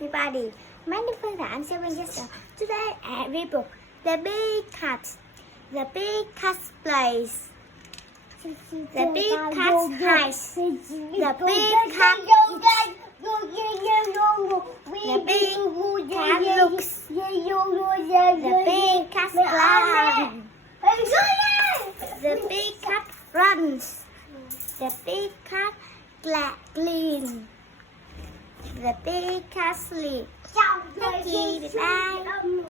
everybody. My name is I'm 7 years old. Today I read book The Big Cat. The Big Cat plays. The Big Cat hides. The Big Cat eats. The Big Cat looks. The Big Cat climbs. The Big Cat runs. The Big Cat cleans. The Big Cat sleeps. Bye.